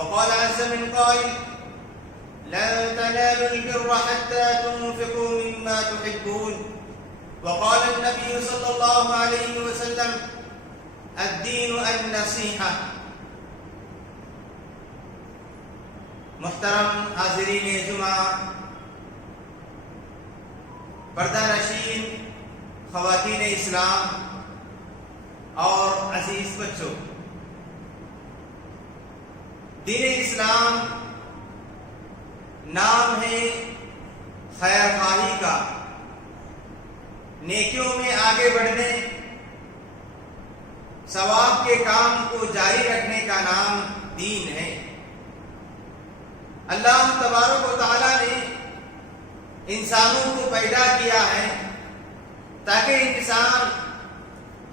وقال عز من قائل لن تنالوا البر حتى تنفقوا مما تحبون وقال النبي صلى الله عليه وسلم الدين النصيحة. محترم حاضرین جمعہ، پردہ نشین خواتین اسلام اور عزیز بچوں، دین اسلام نام ہے خیر خواہی کا، نیکیوں میں آگے بڑھنے، ثواب کے کام کو جاری رکھنے کا نام دین ہے۔ اللہ تبارک و تعالیٰ نے انسانوں کو پیدا کیا ہے تاکہ انسان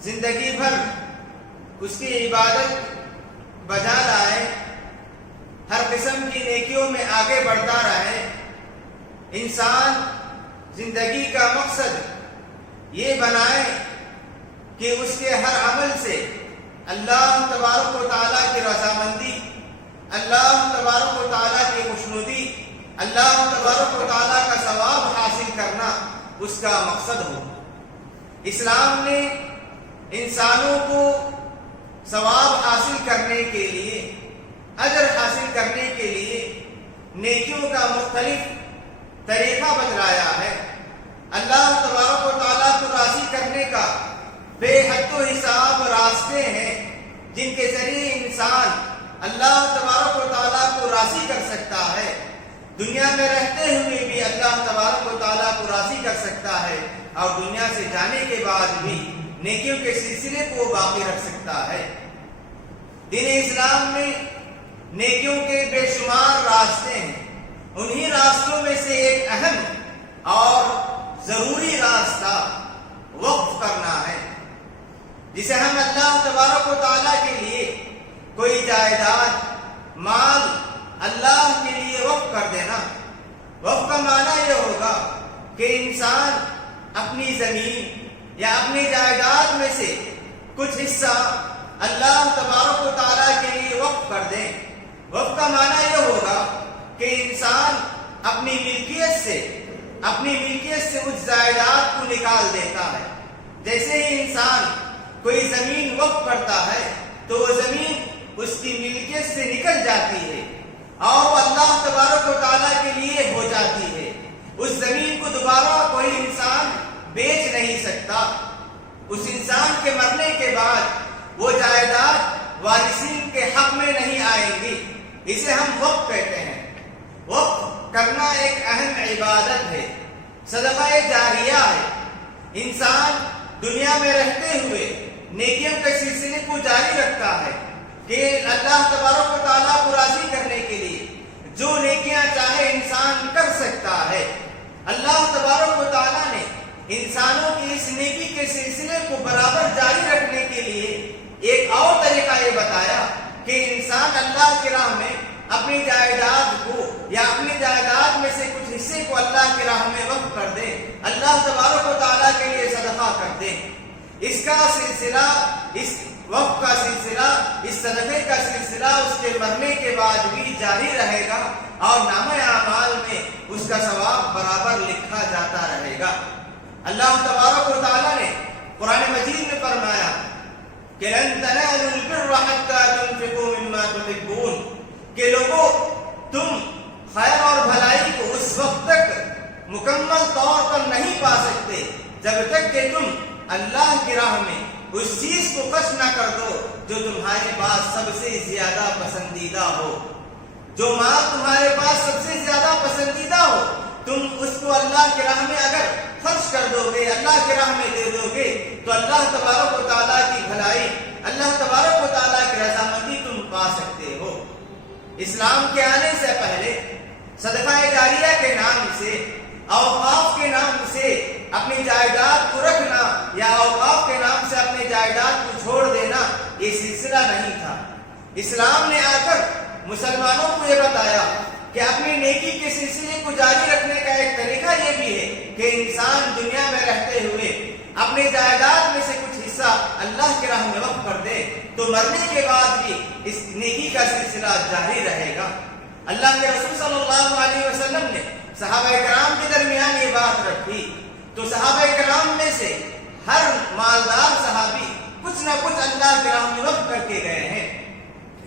زندگی بھر اس کی عبادت بجا لائے، ہر قسم کی نیکیوں میں آگے بڑھتا رہے۔ انسان زندگی کا مقصد یہ بنائے کہ اس کے ہر عمل سے اللہ تبارک و تعالیٰ کی رضامندی، اللہ تبارک و تعالیٰ کی خوشنودی، اللہ تبارک و تعالیٰ کا ثواب حاصل کرنا اس کا مقصد ہو۔ اسلام نے انسانوں کو ثواب حاصل کرنے کے لیے، اجر حاصل کرنے کے لیے نیکیوں کا مختلف طریقہ بتلایا ہے۔ اللہ تبارک و تعالیٰ کو راضی کرنے کا بے حد و حساب راستے ہیں جن کے ذریعے انسان اللہ تبارک و تعالیٰ کو راضی کر سکتا ہے، دنیا میں رہتے ہوئے بھی اللہ تبارک و تعالیٰ کو راضی کر سکتا ہے، اور دنیا سے جانے کے بعد بھی نیکیوں کے سلسلے کو باقی رکھ سکتا ہے۔ دین اسلام میں نیکیوں کے بے شمار راستے ہیں، انہی راستوں میں سے ایک اہم اور ضروری راستہ وقف کرنا ہے، جسے ہم اللہ تبارک و تعالیٰ کے لیے کوئی جائیداد، مال اللہ کے لیے وقف کر دینا۔ وقف کا معنی یہ ہوگا کہ انسان اپنی زمین یا اپنی جائیداد میں سے کچھ حصہ اللہ تبارک و تعالیٰ کے لیے وقف کر دیں۔ وقف کا معنی یہ ہوگا کہ انسان اپنی ملکیت سے اس جائیداد کو نکال دیتا ہے۔ جیسے ہی انسان کوئی زمین وقف کرتا ہے تو وہ زمین اس کی ملکیت سے نکل جاتی ہے اور وہ اللہ تبارک و تعالیٰ کے لیے ہو جاتی ہے۔ اس زمین کو دوبارہ کوئی انسان بیچ نہیں سکتا۔ اس انسان کے مرنے کے بعد وہ جائیداد وارثین کے حق میں نہیں آئیں گی۔ اسے ہم وقف کہتے ہیں۔ وقف کرنا ایک اہم عبادت ہے، صدقہ جاریہ ہے۔ انسان دنیا میں رہتے ہوئے نیکیوں کے سلسلے کو جاری رکھتا ہے کہ اللہ تبارک و تعالیٰ کو راضی کرنے کے لیے جو نیکیاں چاہے انسان کر سکتا ہے۔ اللہ تبارک و تعالیٰ نے انسانوں کی اس نیکی کے سلسلے کو برابر جاری رکھنے کے لیے ایک اور طریقہ یہ بتایا کہ انسان اللہ کی راہ میں اپنی جائیداد کو یا اپنی جائیداد میں سے کچھ حصے کو اللہ کی راہ میں وقف کر دے، اللہ تبارک و تعالیٰ کے لیے صدقہ کر دے۔ اس کا سلسلہ، اس وقف کا سلسلہ، اس صدقے کا سلسلہ اس کے مرنے کے بعد بھی جاری رہے گا اور نامہ اعمال میں اس کا ثواب برابر لکھا جاتا رہے گا۔ اللہ تبارک و تعالیٰ نے قرآن مجید میں فرمایا کہ لن تنالوا البر حتى تنفقوا مما تحبون، کہ لوگوں تم خیر اور بھلائی کو اس وقت تک مکمل طور پر نہیں پا سکتے جب تک کہ تم اللہ کی راہ میں اس چیز کو خرچ نہ کر دو جو تمہارے پاس سب سے زیادہ پسندیدہ ہو۔ جو مال تمہارے پاس سب سے زیادہ پسندیدہ ہو، تم اس کو اللہ کی راہ میں اگر خرچ کر دو گے، اللہ کی راہ میں دے دو گے، تو اللہ تبارک و تعالیٰ کی بھلائی، اللہ تبارک و تعالیٰ کی رضامندی تم پا سکتے ہو۔ اسلام کے آنے سے پہلے صدقہ جاریہ کے نام سے، اوقاف کے نام سے اپنی جائیداد کو رکھنا یا اوقاف کے نام سے اپنی جائیداد کو چھوڑ دینا یہ سلسلہ نہیں تھا۔ اسلام نے آ کر مسلمانوں کو یہ بتایا کہ اپنی نیکی کے سلسلے کو جاری رکھنے کا ایک طریقہ یہ بھی ہے کہ انسان دنیا میں رہتے ہوئے اپنی جائیداد میں سے کچھ حصہ اللہ کے راہ میں وقف کر دے تو مرنے کے بعد بھی اس نیکی کا سلسلہ جاری رہے اللہ کے رسول صلی اللہ علیہ وسلم نے صحابہ کرام کے درمیان یہ بات رکھی تو صحابہ کرام میں سے ہر مالدار صحابی کچھ نہ کچھ اللہ کے راہ میں وقف کر کے گئے ہیں.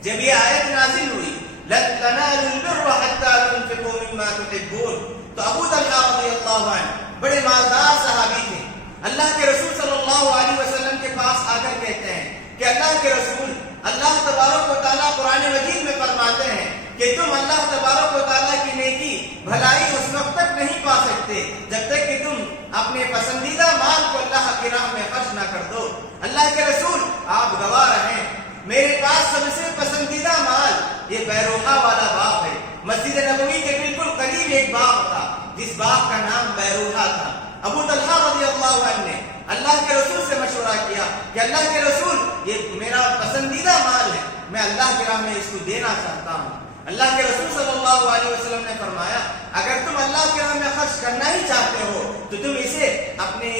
جب یہ آیت نازل ہوئی لن تنالوا البر حتى تنفقوا مما تحبون تو ابو طلحہ رضی اللہ عنہ بڑے مالدار صحابی تھے. اللہ کے رسول صلی اللہ علیہ وسلم کے پاس آ کر کہتے ہیں کہ اللہ کے رسول اللہ تبارک و تعالیٰ قرآن مجید میں فرماتے ہیں کہ تم اللہ تبارک و تعالیٰ کی نیکی بھلائی اس وقت تک نہیں پا سکتے جب تک کہ تم اپنے پسندیدہ مال کو اللہ کی راہ میں خرچ نہ کر دو. اللہ کے رسول آپ گواہ رہیں میرے پاس سب سے پسندیدہ مال یہ بیروحہ والا باغ ہے. مسجد نبوی کے بالکل قریب ایک باغ تھا جس باغ کا نام بیروحہ تھا. ابو طلحہ رضی اللہ عنہ نے اللہ کے رسول سے مشورہ کیا کہ اللہ کے رسول یہ میرا پسندیدہ مال ہے, میں اللہ کی راہ میں اس کو دینا چاہتا ہوں. اللہ کے رسول صلی اللہ علیہ وسلم نے فرمایا اگر تم اللہ کی راہ میں خرچ کرنا ہی چاہتے ہو تو تم اسے اپنے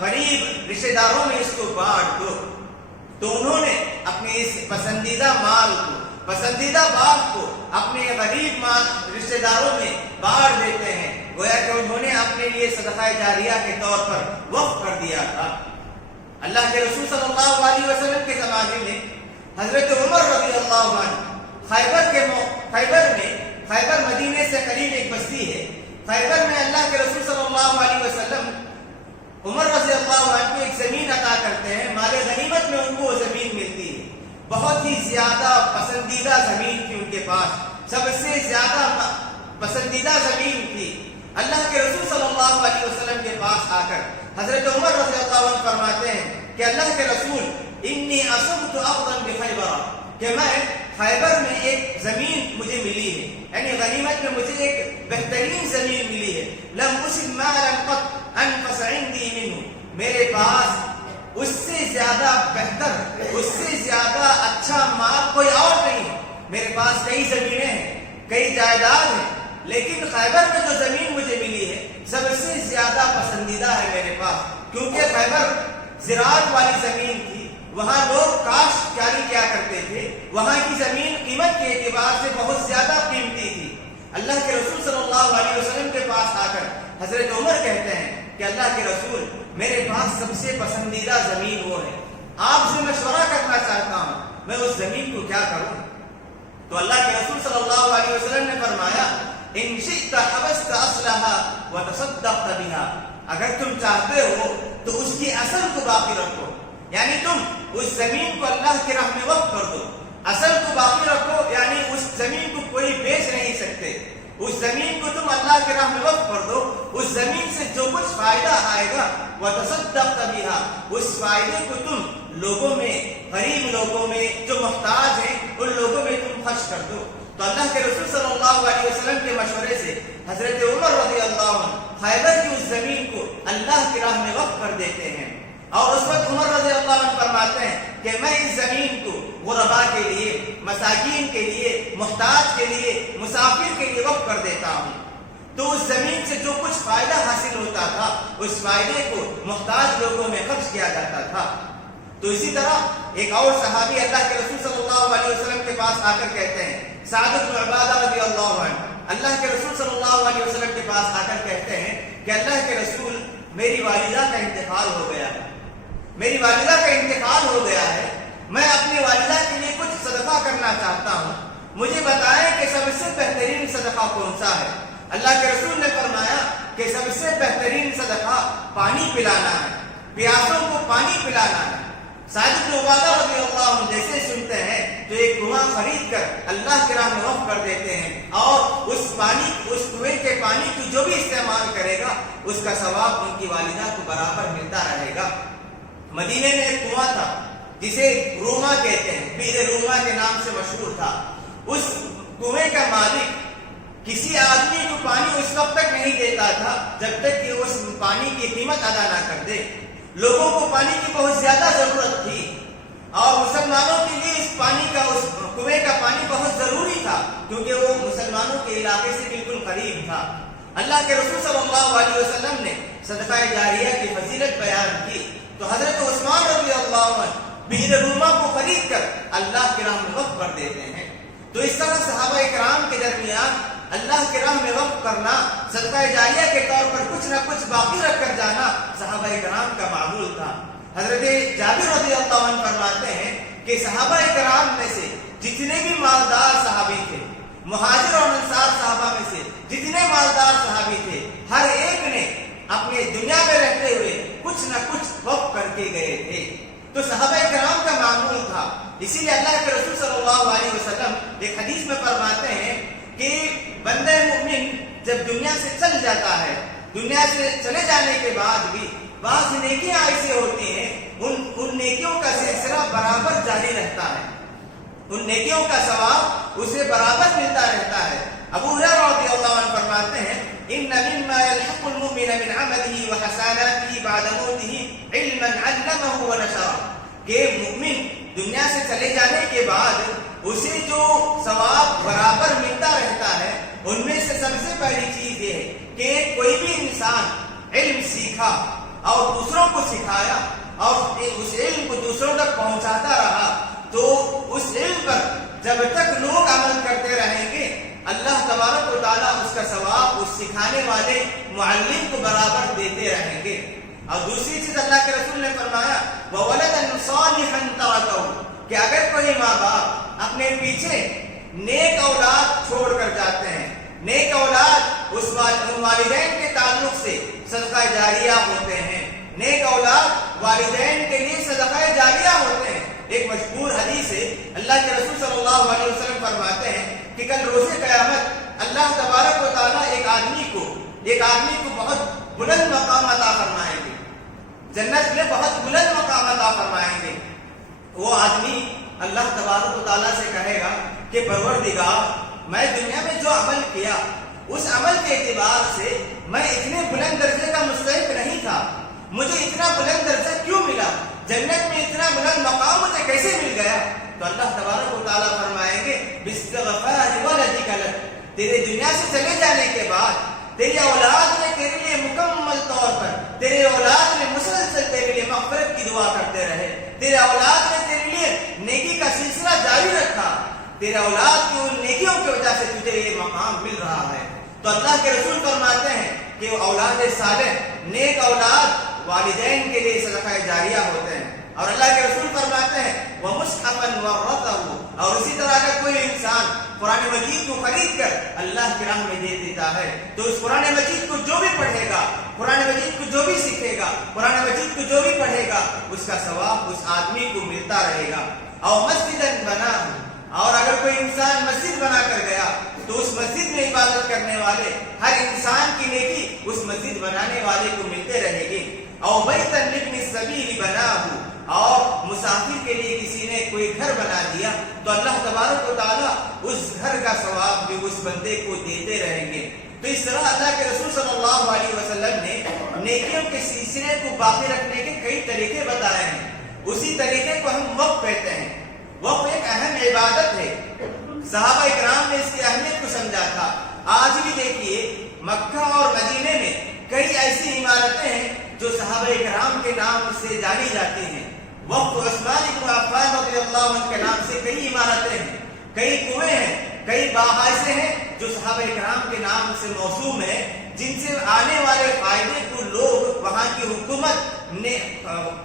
قریب رشتہ داروں میں اس کو بانٹ دو. تو انہوں نے اپنے اس پسندیدہ مال کو, پسندیدہ باغ کو اپنے غریب رشتہ داروں میں بانٹ دیتے ہیں. گویا کہ انہوں نے اپنے لیے صدقہ جاریہ کے طور پر وقف کر دیا تھا. اللہ کے رسول صلی اللہ علیہ وسلم کے زمانے میں حضرت عمر رضی اللہ عنہ خیبر مدینے سے قریب ایک بستی ہے. خیبر میں اللہ کے رسول صلی اللہ علیہ وسلم عمر رضی اللہ عنہ کو ایک زمین عطا کرتے ہیں. مال غنیمت میں ان کو وہ زمین ملتی ہے. بہت ہی زیادہ پسندیدہ زمین تھی ان کے پاس, سب سے زیادہ پسندیدہ زمین تھی. اللہ کے رسول صلی اللہ علیہ وسلم کے پاس آ کر حضرت عمر رضی اللہ عنہ فرماتے ہیں کہ اللہ کے رسول انی اصبت ارضا بخیبر, کہ میں خیبر میں ایک زمین مجھے ملی ہے, یعنی غنیمت میں مجھے ایک بہترین زمین ملی ہے. لم اصب مالا قط انفس عندي منه, میرے پاس اس سے زیادہ بہتر, اس سے زیادہ اچھا مال کوئی اور نہیں ہے. میرے پاس کئی زمینیں ہیں, کئی جائیداد ہیں, لیکن خیبر میں جو زمین مجھے ملی ہے سب سے زیادہ پسندیدہ ہے میرے پاس, کیونکہ خیبر زراعت والی زمین تھی. وہاں لوگ کاشت جاری کیا کرتے تھے. وہاں کی زمین قیمت کے اعتبار سے بہت زیادہ قیمتی تھی. اللہ کے رسول صلی اللہ علیہ وسلم کے پاس آ کر حضرت عمر کہتے ہیں کہ اللہ کے رسول میرے پاس سب سے پسندیدہ زمین وہ ہے, آپ سے مشورہ کرنا چاہتا ہوں میں اس زمین کو کیا کروں. تو اللہ کے رسول صلی اللہ علیہ وسلم نے فرمایا ان شئت حبست اصلها وتصدقت بها, اگر تم چاہتے ہو تو اس کی اصل کو باقی رکھو, یعنی تم اس زمین کو اللہ کی راہ میں وقف کر دو. اصل کو باقی رکھو یعنی اس زمین کو کوئی بیچ نہیں سکتے, اس زمین کو تم اللہ کے راہ میں وقف کر دو. اس زمین سے جو کچھ فائدہ آئے گا وتصدقت بها, اس فائدے کو تم لوگوں میں, غریب لوگوں میں جو محتاج ہیں ان لوگوں میں تم خرچ کر دو. تو اللہ کے رسول صلی اللہ علیہ وسلم کے مشورے سے حضرت عمر رضی اللہ عنہ خیبر کی اس زمین کو اللہ کی راہ میں وقف کر دیتے ہیں. اور اس وقت عمر رضی اللہ عنہ فرماتے ہیں کہ میں اس زمین کو غرباء کے لیے, مساکین کے لیے, محتاج کے لیے, مسافر کے لیے وقف کر دیتا ہوں. تو اس زمین سے جو کچھ فائدہ حاصل ہوتا تھا اس فائدے کو محتاج لوگوں میں خرچ کیا جاتا تھا. تو اسی طرح ایک اور صحابی اللہ کے رسول صلی اللہ علیہ وسلم کے پاس آ کر کہتے ہیں, سعد بن عبادہ رضی اللہ عنہ اللہ کے رسول صلی اللہ علیہ وسلم کے پاس آ کر کہتے ہیں کہ اللہ کے رسول میری والدہ کا انتقال ہو گیا ہے, میری والدہ کا انتقال ہو گیا ہے, میں اپنی والدہ کے لیے کچھ صدقہ کرنا چاہتا ہوں, مجھے بتائیں کہ سب سے بہترین صدقہ کون سا ہے. اللہ کے رسول نے فرمایا کہ سب سے بہترین صدقہ پانی پلانا ہے, پیاسوں کو پانی پلانا ہے. سعد بن عبادہ رضی اللہ عنہ جیسے سنتے ہیں تو ایک کنواں خرید کر اللہ کے راہ میں وقف کر دیتے ہیں, اور اس کنویں کے پانی کو جو بھی استعمال کرے گا اس کا ثواب ان کی والدہ کو برابر ملتا رہے گا. مدینے میں ایک کنواں تھا جسے روما کہتے ہیں, بئر روما کے نام سے مشہور تھا. اس کنویں کا مالک کسی آدمی کو پانی اس وقت تک نہیں دیتا تھا جب تک کہ اس پانی کی قیمت ادا نہ کر دے. لوگوں کو پانی کی بہت زیادہ ضرورت تھی اور مسلمانوں کے لیے اس پانی کا, اس کنویں کا پانی بہت ضروری تھا کیونکہ وہ مسلمانوں کے علاقے سے بالکل قریب تھا. اللہ کے رسول صلی اللہ علیہ وسلم نے صدقہ جاریہ کی فضیلت بیان کی تو حضرت عثمان رضی اللہ عنہ بئر روما کو خرید کر اللہ کے راہ میں وقف کر دیتے ہیں. تو اس طرح صحابہ کرام کے درمیان اللہ کے راہ میں وقف کرنا، صدقہ جاریہ کے طور پر کچھ نہ کچھ باقی رکھ کر جانا صحابہ کرام کا معمول تھا۔ حضرت جابر رضی اللہ عنہ فرماتے ہیں کہ صحابہ کرام میں سے جتنے بھی مالدار صحابی تھے، مہاجر اور انصار صحابہ میں سے جتنے مالدار صحابی تھے، ہر ایک نے اپنے دنیا میں رہتے ہوئے کچھ نہ کچھ وقف کر کے گئے تھے۔ تو صحابہ کرام کا معمول تھا۔ اسی لیے اللہ کے رسول صلی اللہ علیہ وسلم ایک حدیث میں فرماتے ہیں کہ بندہ مومن جب دنیا سے چل جاتا ہے، دنیا سے چلے جانے کے بعد بھی بعض نیکیاں ایسی ہوتی ہیں، ان نیکیوں کا سلسلہ برابر جاری رہتا ہے، ان نیکیوں کا ثواب اسے برابر ملتا رہتا ہے۔ ابو ہریرہ رضی اللہ عنہ فرماتے ہیں ان مما يلحق المؤمن من عمله وحسناته بعد موته علما علمه ونشره، کہ مومن دنیا سے چلے جانے کے بعد اسے جو ثواب برابر ملتا رہتا ہے، ان میں سے سب سے پہلی چیز یہ ہے کہ کوئی بھی انسان علم سیکھا اور دوسروں کو سکھایا اور اس علم کو دوسروں تک پہنچاتا رہا، تو اس علم پر جب تک لوگ عمل کرتے رہیں گے، اللہ تبارک و تعالیٰ اس کا ثواب اس سکھانے والے معلم کو برابر دیتے رہیں گے۔ اور دوسری چیز اللہ کے رسول نے فرمایا وَوَلَدًا صَالِحًا تَرَكَهُ، کہ اگر کوئی ماں باپ اپنے پیچھے نیک اولاد چھوڑ کر جاتے ہیں، نیک اولاد اس والدین کے تعلق سے صدقہ جاریہ ہوتے ہیں، نیک اولاد والدین کے لیے صدقہ جاریہ ہوتے ہیں۔ ایک مشہور حدیث ہے، اللہ کے رسول صلی اللہ علیہ وسلم فرماتے ہیں کہ کل روز قیامت اللہ تبارک و تعالیٰ ایک آدمی کو بہت بلند مقام عطا فرمائیں گے، جنت میں بہت بلند مقام عطا فرمائیں گے۔ وہ آدمی اللہ تبارک و تعالیٰ سے کہے گا کہ پروردگار، میں دنیا میں جو عمل کیا اس عمل کے اعتبار سے میں اتنے بلند درجے کا مستحق نہیں تھا، مجھے اتنا بلند درجہ کیوں ملا، جنت میں اتنا بلند مقام مجھے کیسے مل گیا؟ تو اللہ تبارک و تعالیٰ فرمائیں گے باستغفار ولدک لک، تیرے دنیا سے چلے جانے کے بعد تیری اولاد نے تیرے لیے مکمل طور پر، تیرے اولاد نے مسلسل تیرے لیے مغفرت کی دعا کرتے رہے، تیرے اولاد نے تیرے لیے نیکی کا سلسلہ جاری رکھا، تیرے اولاد کی ان نیکیوں کی وجہ سے تجھے یہ مقام مل رہا ہے۔ تو اللہ کے رسول فرماتے ہیں کہ اولاد صالح، نیک اولاد والدین کے لیے صدقہ جاریہ ہوتے ہیں۔ اور اللہ کے رسول فرماتے ہیں وَمُصْحَفًا وَرَّثَهُ، اور اسی طرح اگر کوئی انسان قرآن مجید کو خرید کر اللہ کی راہ میں دے دیتا ہے، تو اس قرآن مجید کو جو بھی پڑھے گا، قرآن مجید کو جو بھی سیکھے گا، قرآن مجید کو جو بھی پڑھے گا، اس کا ثواب اس آدمی کو ملتا رہے گا۔ اور مسجداً بناہ، اور اگر کوئی انسان مسجد بنا کر گیا تو اس مسجد میں عبادت کرنے والے ہر انسان کی نیکی اس مسجد بنانے والے کو ملتے رہے گی۔ اور بیتاً لابن السبیل بناہ، اور مسافر کے لیے کسی نے کوئی گھر بنا دیا تو اللہ تبارک و تعالیٰ اس گھر کا ثواب بھی اس بندے کو دیتے رہیں گے۔ تو اس طرح اللہ کے رسول صلی اللہ علیہ وسلم نے نیکیوں کے سلسلے کو باقی رکھنے کے کئی طریقے بتائے ہیں۔ اسی طریقے کو ہم وقف کہتے ہیں۔ وقف ایک اہم عبادت ہے، صحابہ اکرام نے اس کی اہمیت کو سمجھا تھا۔ آج بھی دیکھیے مکہ اور مدینے میں کئی ایسی عمارتیں ہیں جو صحابہ اکرام کے نام سے جانی جاتی ہیں۔ وقت عثمان بن عفان رضی اللہ عنہ کے نام سے کئی عمارتیں ہیں، کئی کنویں ہیں، کئی باغ ہیں جو صحابہ اکرام کے نام سے موسوم ہیں، جن سے آنے والے فائدے کو لوگ، وہاں کی حکومت نے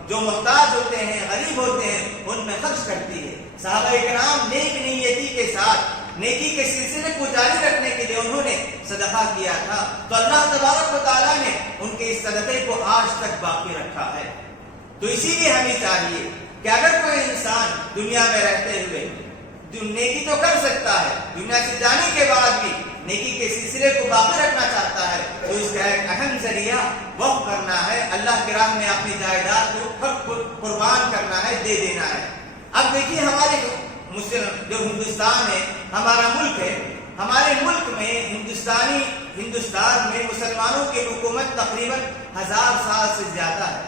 جو محتاج ہوتے ہیں، غریب ہوتے ہیں، ان میں خرچ کرتی ہے۔ صحابہ اکرام نیک نیتی کے ساتھ نیکی کے سلسلے کو جاری رکھنے کے لیے انہوں نے صدقہ کیا تھا، تو اللہ تبارک و تعالیٰ نے ان کے اس صدقے کو آج تک باقی رکھا ہے۔ تو اسی لیے ہمیں چاہیے کہ اگر کوئی انسان دنیا میں رہتے ہوئے نیکی تو کر سکتا ہے، دنیا سے جانے کے بعد بھی نیکی کے سلسلے کو باقی رکھنا چاہتا ہے، تو اس کا ایک اہم ذریعہ وقف کرنا ہے، اللہ کی راہ میں اپنی جائیداد کو قربان کرنا ہے، دے دینا ہے۔ اب دیکھیے ہمارے جو ہندوستان ہے، ہمارا ملک ہے، ہمارے ملک میں ہندوستان میں مسلمانوں کی حکومت تقریباً 1000 سال سے زیادہ ہے۔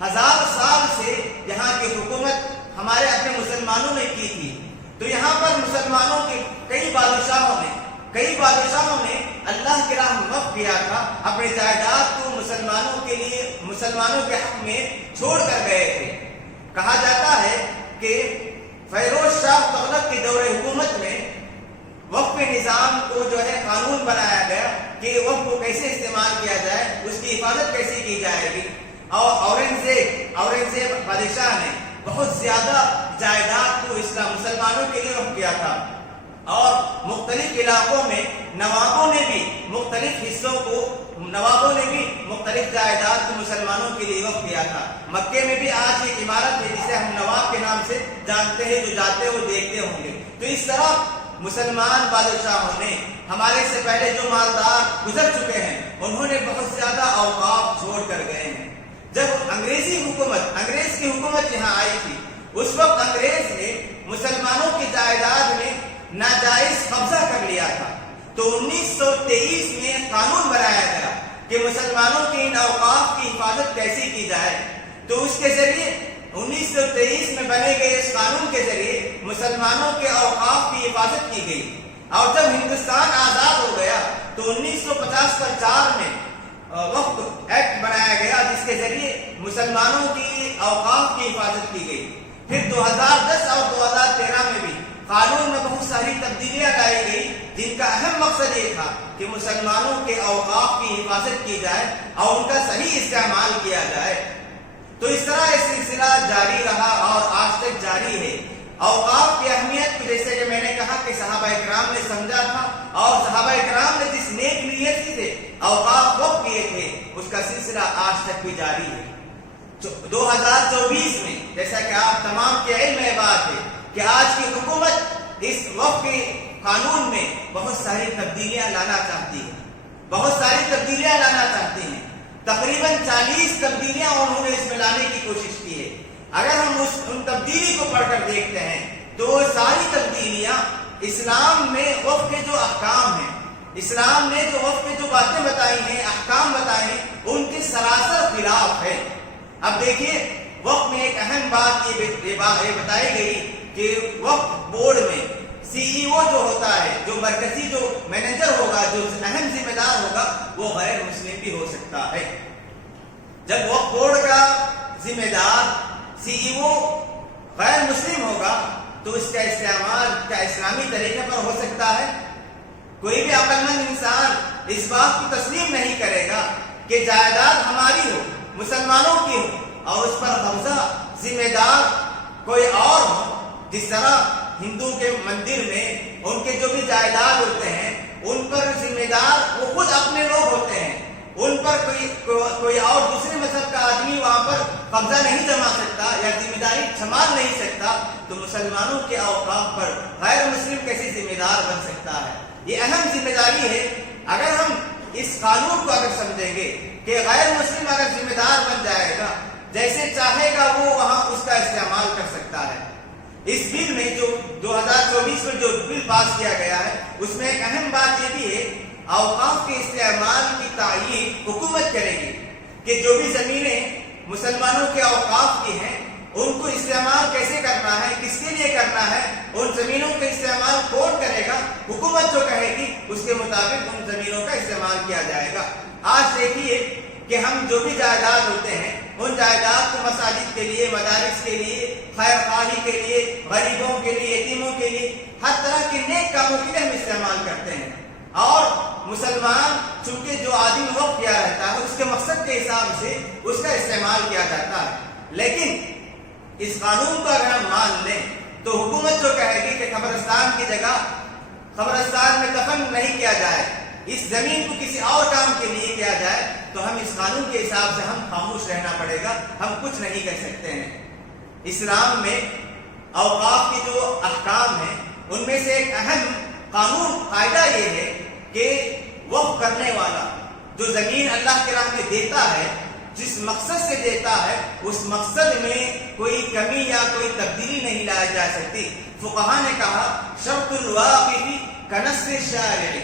1000 سال سے یہاں کی حکومت ہمارے اپنے مسلمانوں نے کی تھی۔ تو یہاں پر مسلمانوں کے کئی بادشاہوں نے اللہ کی راہ میں وقف کیا تھا، اپنے جائیداد کو مسلمانوں کے حق میں چھوڑ کر گئے تھے۔ کہا جاتا ہے کہ فیروز شاہ تغلق کے دور حکومت میں وقف وقف نظام کو جو ہے قانون بنایا گیا کہ وقف کو کیسے استعمال کیا جائے، اس کی حفاظت کیسے کی جائے گی. اور اورنگزیب بادشاہ نے بہت زیادہ جائیداد کو مسلمانوں کے لیے وقف کیا تھا، اور مختلف علاقوں میں نوابوں نے بھی مختلف جائیداد کو مسلمانوں کے لیے وقف کیا تھا. مکے میں بھی آج ایک عمارت ہے جسے ہم نواب کے نام سے جانتے ہیں، جو جاتے وہ دیکھتے ہوں گے. تو اس طرح مسلمان بادشاہوں نے، ہمارے سے پہلے جو مالدار گزر چکے ہیں، انہوں نے بہت زیادہ اوقاف چھوڑ کر گئے ہیں. جب انگریز کی حکومت یہاں آئی تھی، اس وقت انگریز نے مسلمانوں کی جائیداد میں ناجائز قبضہ کر لیا تھا. تو 1923 میں قانون بنایا گیا کہ مسلمانوں کے ان اوقاف کی حفاظت کیسے کی جائے. تو اس کے ذریعے 1923 میں بنے گئے اس قانون کے ذریعے مسلمانوں کے اوقاف کی حفاظت کی گئی. اور جب ہندوستان آزاد ہو گیا تو 1950 میں وقف ایکٹ بنایا گیا، جس کے ذریعے مسلمانوں کی اوقاف کی حفاظت کی گئی. پھر 2010 اور 2013 میں بھی قانون میں بہت ساری تبدیلیاں لائی گئی، جن کا اہم مقصد یہ تھا کہ مسلمانوں کے اوقاف کی حفاظت کی جائے اور ان کا صحیح استعمال کیا جائے. تو اس طرح یہ سلسلہ جاری رہا اور آج تک جاری ہے. اوقاف کی اہمیت کو جیسے کہ میں نے کہا کہ صحابہ کرام نے سمجھا تھا، اور صحابہ کرام نے جس نیک نیت سے اوقاف وقف کیے تھے، اس کا سلسلہ آج تک بھی جاری ہے. 2024 میں جیسا کہ آپ تمام کے علم میں بات ہے کہ آج کی حکومت اس وقف کے قانون میں بہت ساری تبدیلیاں لانا چاہتی ہیں. تقریباً 40 تبدیلیاں انہوں نے اس میں لانے کی کوشش کی ہے. اگر ہم ان تبدیلی کو پڑھ کر دیکھتے ہیں تو وہ ساری تبدیلیاں اسلام میں وقف کے جو احکام ہیں، اسلام نے جو وقف کے جو باتیں بتائی ہیں، احکام بتائے ہیں، ان کے سراسر خلاف ہے. اب دیکھیے، وقف میں ایک اہم بات یہ بتائی گئی کہ وقف بورڈ میں CEO جو ہوتا ہے، جو مرکزی جو مینیجر ہوگا، جو اہم ذمہ دار ہوگا، وہ غیر مسلم بھی ہو سکتا ہے. جب وقف بورڈ کا ذمہ دار CEO غیر مسلم ہوگا تو اس کا استعمال کیا اسلامی طریقے پر ہو سکتا ہے؟ کوئی بھی عقل مند انسان اس بات کو تسلیم نہیں کرے گا کہ جائیداد ہماری ہو، مسلمانوں کی ہو، اور اس پر قبضہ ذمہ دار کوئی اور ہو. جس طرح ہندو کے مندر میں ان کے جو بھی جائیداد ہوتے ہیں، ان پر ذمہ دار وہ خود اپنے لوگ ہوتے ہیں، ان پر کوئی اور دوسرے مذہب کا آدمی وہاں پر قبضہ نہیں جما سکتا یا ذمہ داری سنبھال نہیں سکتا. تو مسلمانوں کے اوقاف پر غیر مسلم کیسے ذمہ دار بن سکتا ہے؟ یہ اہم ذمہ داری ہے. اگر ہم اس قانون کو اگر سمجھیں گے کہ غیر مسلم اگر ذمہ دار بن جائے گا، جیسے چاہے گا وہ وہاں اس کا استعمال کر سکتا ہے. اس بل میں جو 2024 میں جو بل پاس کیا گیا ہے، اس میں ایک اہم بات یہ بھی ہے، اوقاف کے استعمال کی تعیین حکومت کرے گی کہ جو بھی زمینیں مسلمانوں کے اوقاف کی ہیں، ان کو استعمال کیسے کرنا ہے، کس کے لیے کرنا ہے، ان زمینوں کا استعمال کون کرے گا؟ حکومت جو کہے گی اس کے مطابق ان زمینوں کا استعمال کیا جائے گا. آج دیکھیے کہ ہم جو بھی جائیداد ہوتے ہیں، ان جائیداد کو مساجد کے لیے، مدارس کے لیے، خیر خواہی کے لیے، غریبوں کے لیے، یتیموں کے لیے، ہر طرح کے نیک کاموں کے لیے ہم استعمال کرتے ہیں. اور مسلمان چونکہ جو آدمی وقف کیا رہتا ہے، اس کے مقصد کے حساب سے اس کا استعمال کیا جاتا ہے. لیکن اس قانون کو اگر ہم مان لیں تو حکومت جو کہے گی کہ قبرستان کی جگہ قبرستان میں دفن نہیں کیا جائے، اس زمین کو کسی اور کام کے لیے کیا جائے، تو ہم اس قانون کے حساب سے ہم خاموش رہنا پڑے گا، ہم کچھ نہیں کہہ سکتے ہیں. اسلام میں اوقاف کی جو احکام ہیں، ان میں سے ایک اہم قاعدہ یہ ہے کہ وقف کرنے والا جو زمین اللہ کی راہ میں دیتا ہے، جس مقصد سے دیتا ہے، اس مقصد میں کوئی کمی یا کوئی تبدیلی نہیں لائی جا سکتی. فقہا نے کہا شرط الواقف کنصر الشارع،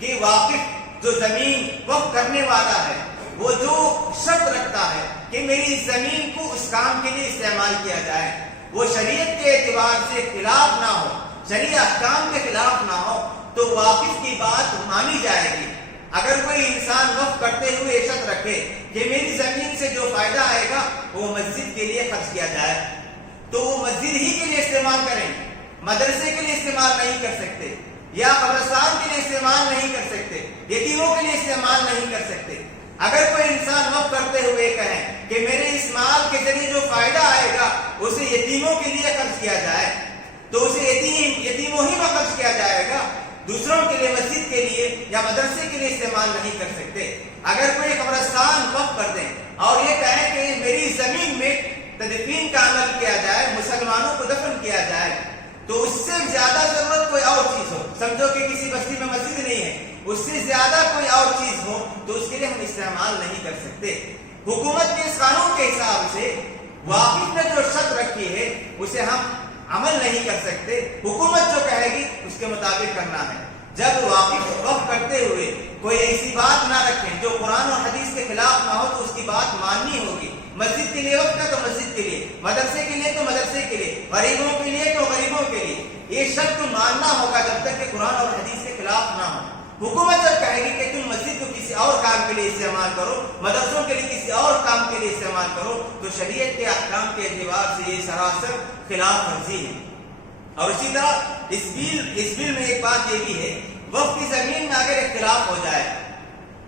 کہ واقف جو زمین وقف کرنے والا ہے، وہ جو شرط رکھتا ہے کہ میری زمین کو اس کام کے لیے استعمال کیا جائے، وہ شریعت کے اعتبار سے خلاف نہ ہو، شریع احکام کے خلاف نہ ہو، تو واقف کی بات مانی جائے گی. اگر کوئی انسان وقف کرتے ہوئے شرط رکھے کہ میری زمین سے جو فائدہ آئے گا وہ مسجد کے لیے خرچ کیا جائے، تو وہ مسجد ہی کے لیے استعمال کریں، مدرسے کے لیے استعمال نہیں کر سکتے. یا قبرستان کے لیے استعمال نہیں کر سکتے، یتیموں کے لیے استعمال نہیں کر سکتے۔ اگر کوئی انسان وقف کرتے ہوئے کہے کہ میرے اس مال کے ذریعے جو فائدہ آئے گا اسے یتیموں کے لیے خرچ کیا جائے، تو اسے یتیموں ہی میں خرچ کیا جائے گا، دوسروں کے لیے، مسجد کے لیے یا مدرسے کے لیے استعمال نہیں کر سکتے۔ اگر کوئی قبرستان وقف کر دیں اور یہ کہے کہ میری زمین میں تدفین کا عمل کیا جائے، مسلمانوں کو دفن کیا جائے، تو اس سے زیادہ ضرورت کوئی اور چیز ہو، سمجھو کہ کسی بستی میں مسجد نہیں ہے، اس سے زیادہ کوئی اور چیز ہو تو اس کے لیے ہم استعمال نہیں کر سکتے۔ حکومت کے اس قانون کے حساب سے واقف نے جو شرط رکھی ہے اسے ہم عمل نہیں کر سکتے، حکومت جو کہے گی اس کے مطابق کرنا ہے۔ جب واقف وقف کرتے ہوئے کوئی ایسی بات نہ رکھیں جو قرآن اور حدیث کے خلاف نہ ہو تو اس کی بات ماننی ہوگی۔ مسجد کے لیے وقت ہے تو مسجد کے لیے، مدرسے کے لیے تو مدرسے کے لیے، غریبوں کے لیے تو غریبوں کے لیے، یہ شرط ماننا ہوگا جب تک کہ قرآن اور حدیث کے خلاف نہ ہو۔ حکومت جب کہے گی کہ تم مسجد کو کسی اور کام کے لیے استعمال کرو، مدرسوں کے لیے کسی اور کام کے لیے استعمال کرو، تو شریعت کے احکام کے اعتبار سے یہ سراسر خلاف ورزی ہے۔ اور اسی طرح اس بل میں ایک بات یہ بھی ہے، وقف کی زمین میں اگر اختلاف ہو جائے،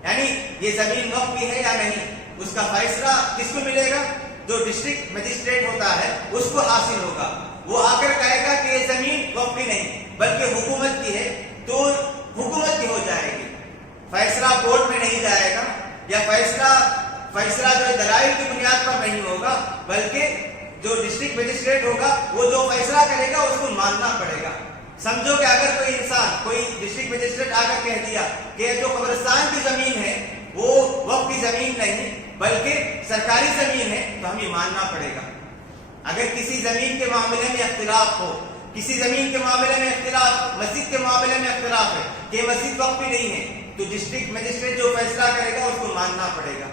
یعنی یہ زمین وقف کی ہے یا نہیں، اس کا فیصلہ کس کو ملے گا؟ جو ڈسٹرکٹ مجسٹریٹ ہوتا ہے اس کو حاصل ہوگا۔ وہ آ کر کہے گا کہ یہ زمین وقف کی نہیں بلکہ حکومت کی ہے، تو حکومت کی ہو جائے گی، فیصلہ کورٹ میں نہیں جائے گا، یا فیصلہ جو دلائل کی بنیاد پر نہیں ہوگا، بلکہ جو ڈسٹرکٹ مجسٹریٹ ہوگا وہ جو فیصلہ کرے گا اس کو ماننا پڑے گا۔ سمجھو کہ اگر کوئی انسان، کوئی ڈسٹرکٹ مجسٹریٹ آ کر کہہ دیا کہ جو قبرستان کی زمین ہے وہ وقف کی زمین نہیں بلکہ سرکاری زمین ہے، تو ہمیں ماننا پڑے گا۔ اگر کسی زمین کے معاملے میں اختلاف ہو، کسی زمین کے معاملے میں اختلاف، مسجد کے معاملے میں اختلاف ہے کہ مسجد وقف بھی نہیں ہے، تو ڈسٹرکٹ مجسٹریٹ جو فیصلہ کرے گا اس کو ماننا پڑے گا۔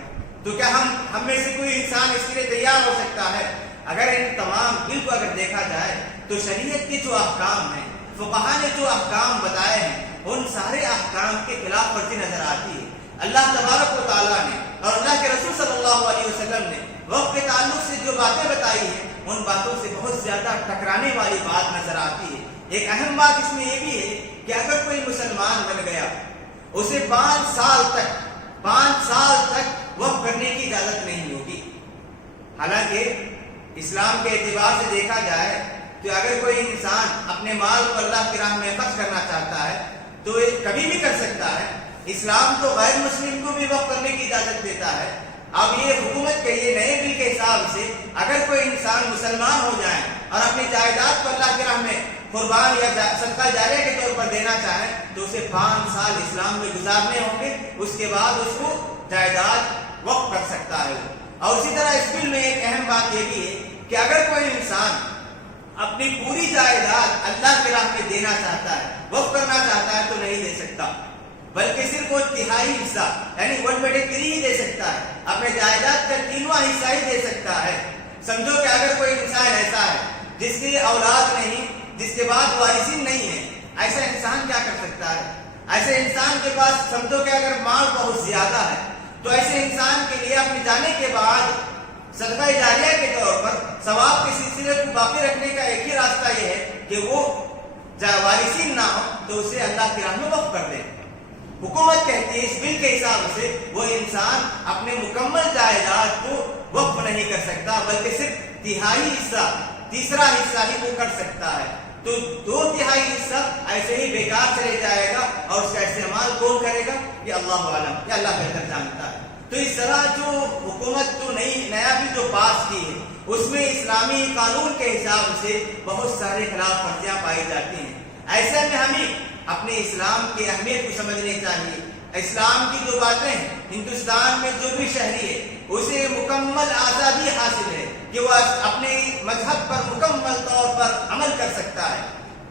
تو کیا ہم میں سے کوئی انسان اس کے لیے تیار ہو سکتا ہے؟ اگر ان تمام بل کو اگر دیکھا جائے تو شریعت کے جو احکام ہیں، فقہا نے جو احکام بتائے ہیں، ان سارے احکام کے خلاف ورزی نظر آتی ہے۔ اللہ تبارک و تعالیٰ نے اور اللہ کے رسول صلی اللہ علیہ وسلم نے وقت کے تعلق سے جو باتیں بتائی ہیں ان باتوں سے بہت زیادہ ٹکرانے والی بات نظر آتی ہے۔ ایک اہم بات اس میں یہ بھی ہے کہ اگر کوئی مسلمان بن گیا اسے 5 سال تک وقف کرنے کی اجازت نہیں ہوگی۔ حالانکہ اسلام کے اعتبار سے دیکھا جائے تو اگر کوئی انسان اپنے مال کو اللہ کی راہ میں خرچ کرنا چاہتا ہے تو یہ کبھی بھی کر سکتا ہے۔ اسلام تو غیر مسلم کو بھی وقف کرنے کی اجازت دیتا ہے۔ اب یہ حکومت کے یہ نئے بل کے حساب سے اگر کوئی انسان مسلمان ہو جائے اور اپنی جائیداد کو اللہ کی راہ میں قربان یا صدقہ جاریہ کے طور پر دینا چاہیں تو اسے 5 سال اسلام میں گزارنے ہوں گے، اس کے بعد اس کو جائیداد وقف کر سکتا ہے۔ اور اسی طرح اس بل میں ایک اہم بات یہ بھی ہے کہ اگر کوئی انسان اپنی پوری جائیداد اللہ کی راہ میں دینا چاہتا ہے، وقف کرنا چاہتا ہے تو نہیں دے سکتا، بلکہ صرف وہ تہائی حصہ یعنی 1/3 ہی دے سکتا ہے، اپنے جائیداد کا 3واں حصہ ہی دے سکتا ہے۔ سمجھو کہ اگر کوئی انسان ایسا ہے جس کی اولاد نہیں، جس کے بعد وارثین نہیں ہے، ایسا انسان کیا کر سکتا ہے؟ ایسے انسان کے پاس سمجھو کہ اگر مال بہت زیادہ ہے تو ایسے انسان کے لیے اپنے جانے کے بعد صدقہ جاریہ کے طور پر ثواب کے سلسلے کو باقی رکھنے کا ایک ہی راستہ یہ ہے کہ وہ وارثین نہ ہو تو اسے اللہ کی راہ میں وقف کر دے۔ حکومت کہتی ہے اس بل کے حساب سے وہ انسان اپنے مکمل جائیداد کو وقف نہیں کر سکتا بلکہ صرف تہائی حصہ، تیسرا حصہ ہی وہ کر سکتا ہے۔ تو 2/3 حصہ ایسے ہی بیکار چلے جائے گا اور اس کا استعمال کون کرے گا؟ یہ اللہ عالم، یہ اللہ بہتر جانتا ہے۔ تو اس طرح جو حکومت جو نیا بھی جو پاس کی ہے اس میں اسلامی قانون کے حساب سے بہت سارے خلاف ورزیاں پائی جاتی ہیں۔ ایسے میں ہمیں اپنے اسلام کی اہمیت کو سمجھنی چاہیے۔ اسلام کی جو باتیں ہیں، ہندوستان میں جو بھی شہری ہے اسے مکمل آزادی حاصل ہے کہ وہ اپنے مذہب پر مکمل طور پر عمل کر سکتا ہے۔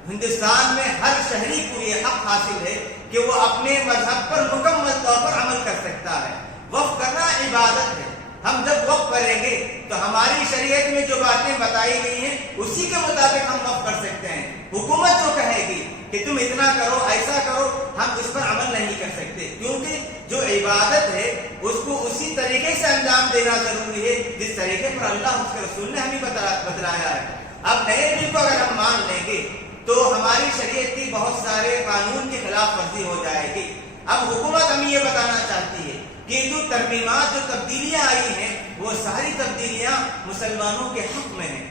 ہندوستان میں ہر شہری کو یہ حق حاصل ہے کہ وہ اپنے مذہب پر مکمل طور پر عمل کر سکتا ہے۔ وقف کرنا عبادت ہے۔ ہم جب وقف کریں گے تو ہماری شریعت میں جو باتیں بتائی گئی ہیں اسی کے مطابق ہم وقف کر سکتے ہیں۔ حکومت جو کہے گی کہ تم اتنا کرو، ایسا کرو، ہم اس پر عمل نہیں کر سکتے، کیونکہ جو عبادت ہے اس کو اسی طریقے سے انجام دینا ضروری ہے جس طریقے پر اللہ اس کے رسول نے ہمیں بتلایا ہے۔ اب نئے بل کو اگر ہم مان لیں گے تو ہماری شریعت کی بہت سارے قانون کی خلاف ورزی ہو جائے گی۔ اب حکومت ہمیں یہ بتانا چاہتی ہے کہ جو ترمیمات، جو تبدیلیاں آئی ہیں، وہ ساری تبدیلیاں مسلمانوں کے حق میں ہیں،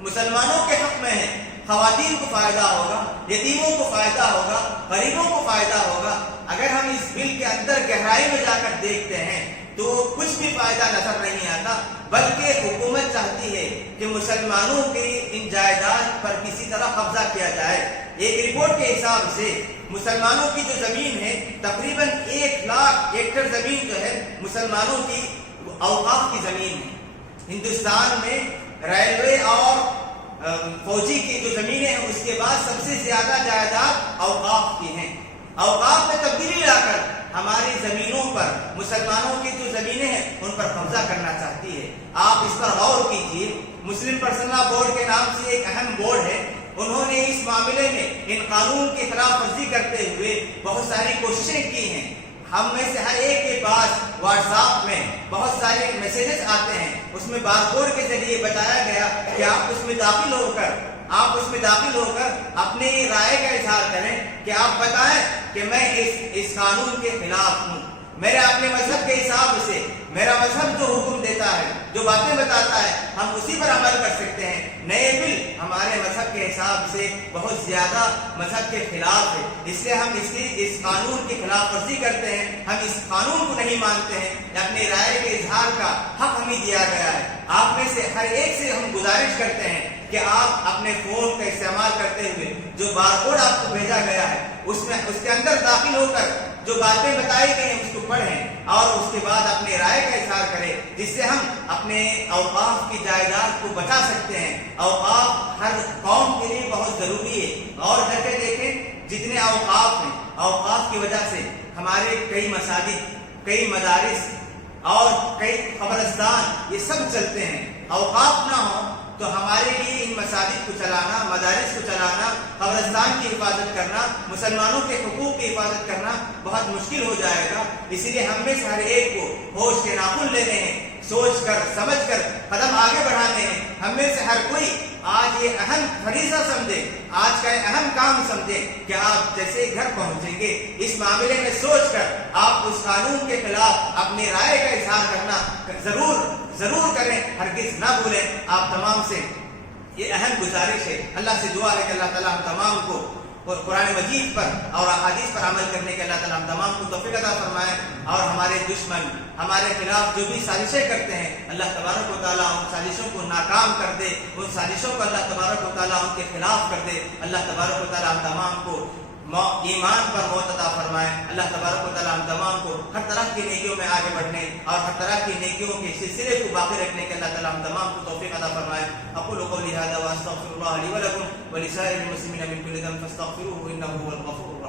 مسلمانوں کے حق میں ہیں۔ خواتین کو فائدہ ہوگا، یتیموں کو فائدہ ہوگا، غریبوں کو فائدہ ہوگا۔ اگر ہم اس بل کے اندر گہرائی میں جا کر دیکھتے ہیں تو کچھ بھی فائدہ نظر نہیں آتا، بلکہ حکومت چاہتی ہے کہ مسلمانوں کی ان جائیداد پر کسی طرح قبضہ کیا جائے۔ ایک رپورٹ کے حساب سے مسلمانوں کی جو زمین ہے، تقریباً 1 لاکھ ایکڑ زمین جو ہے مسلمانوں کی اوقاف کی زمین ہے۔ ہندوستان میں ریلوے اور فوجی کی جو زمینیں ہیں، اس کے بعد سب سے زیادہ جائیداد اوقاف کی ہیں۔ اوقاف میں تبدیلی لا کر ہماری زمینوں پر، مسلمانوں کی جو زمینیں ہیں ان پر قبضہ کرنا چاہتی ہے۔ آپ اس پر غور کیجیے۔ مسلم پرسنل لا بورڈ کے نام سے ایک اہم بورڈ ہے، انہوں نے اس معاملے میں ان قانون کی خلاف ورزی کرتے ہوئے بہت ساری کوششیں کی ہیں۔ ہم میں سے ہر ایک کے پاس واٹس ایپ میں بہت سارے میسیجز آتے ہیں، اس میں بارکوڈ کے ذریعے بتایا گیا کہ آپ اس میں داخل ہو کر اپنی رائے کا اظہار کریں کہ آپ بتائیں کہ میں اس قانون کے خلاف ہوں۔ میرے اپنے مذہب کے حساب سے، میرا مذہب جو حکم دیتا ہے، جو باتیں بتاتا ہے، ہم اسی پر عمل کر سکتے ہیں۔ نئے بل ہمارے مذہب کے حساب سے بہت زیادہ مذہب کے خلاف ہے، اس لیے ہم اس قانون کی خلاف ورزی کرتے ہیں، ہم اس قانون کو نہیں مانتے ہیں۔ اپنی رائے کے اظہار کا حق ہمیں دیا گیا ہے۔ آپ میں سے ہر ایک سے ہم گزارش کرتے ہیں کہ آپ اپنے فون کا استعمال کرتے ہوئے جو بارکوڈ آپ کو بھیجا گیا ہے، اس کے اندر داخل ہو کر جو باتیں بتائی گئی ہیں اس کو پڑھیں اور اس کے بعد اپنے رائے کا اظہار کریں، جس سے ہم اپنے اوقاف کی جائیداد کو بچا سکتے ہیں۔ اوقاف ہر قوم کے لیے بہت ضروری ہے، اور کر کے دیکھیں جتنے اوقاف ہیں، اوقاف کی وجہ سے ہمارے کئی مساجد، کئی مدارس اور کئی قبرستان یہ سب چلتے ہیں۔ اوقاف نہ ہو تو ہمارے لیے ان مساجد کو چلانا، مدارس کو چلانا، قبرستان کی حفاظت کرنا، مسلمانوں کے حقوق کی حفاظت کرنا بہت مشکل ہو جائے گا۔ اسی لیے ہم میں سے ہر ایک کو ہوش کے ناخن لینے ہیں، سوچ کر سمجھ کر قدم آگے بڑھانے ہیں۔ ہم میں سے ہر کوئی آج یہ اہم فریضہ سمجھے، آج کا اہم کام سمجھے کہ آپ جیسے گھر پہنچیں گے اس معاملے میں سوچ کر آپ اس قانون کے خلاف اپنی رائے کا اظہار کرنا ضرور کریں، ہرگز نہ بھولیں۔ آپ تمام سے یہ اہم گزارش ہے، اللہ سے دعا ہے کہ اللہ تعالیٰ ہم تمام کو قرآن مجید پر اور احادیث پر عمل کرنے کے اللہ تعالیٰ ہم تمام کو توفیق عطا فرمائے، اور ہمارے دشمن ہمارے خلاف جو بھی سازشیں کرتے ہیں اللہ تبارک و تعالیٰ ان سازشوں کو ناکام کر دے، ان سازشوں کو اللہ تبارک و تعالیٰ ان کے خلاف کر دے۔ اللہ تبارک و تعالیٰ ہم تمام کو ایمان پر موت عطا فرمائے۔ اللہ تبارک و تعالیٰ ہم تمام کو ہر طرح کی نیکیوں میں آگے بڑھنے اور ہر طرح کی نیکیوں کے سلسلے کو باقی رکھنے کے اللہ تعالیٰ ہم تمام کو توفیق عطا فرمائے۔ اقول قولی ھذا واستغفر اللہ لی ولکم ولسائر المسلمین من کل ذنب فاستغفروہ انہ هو الغفور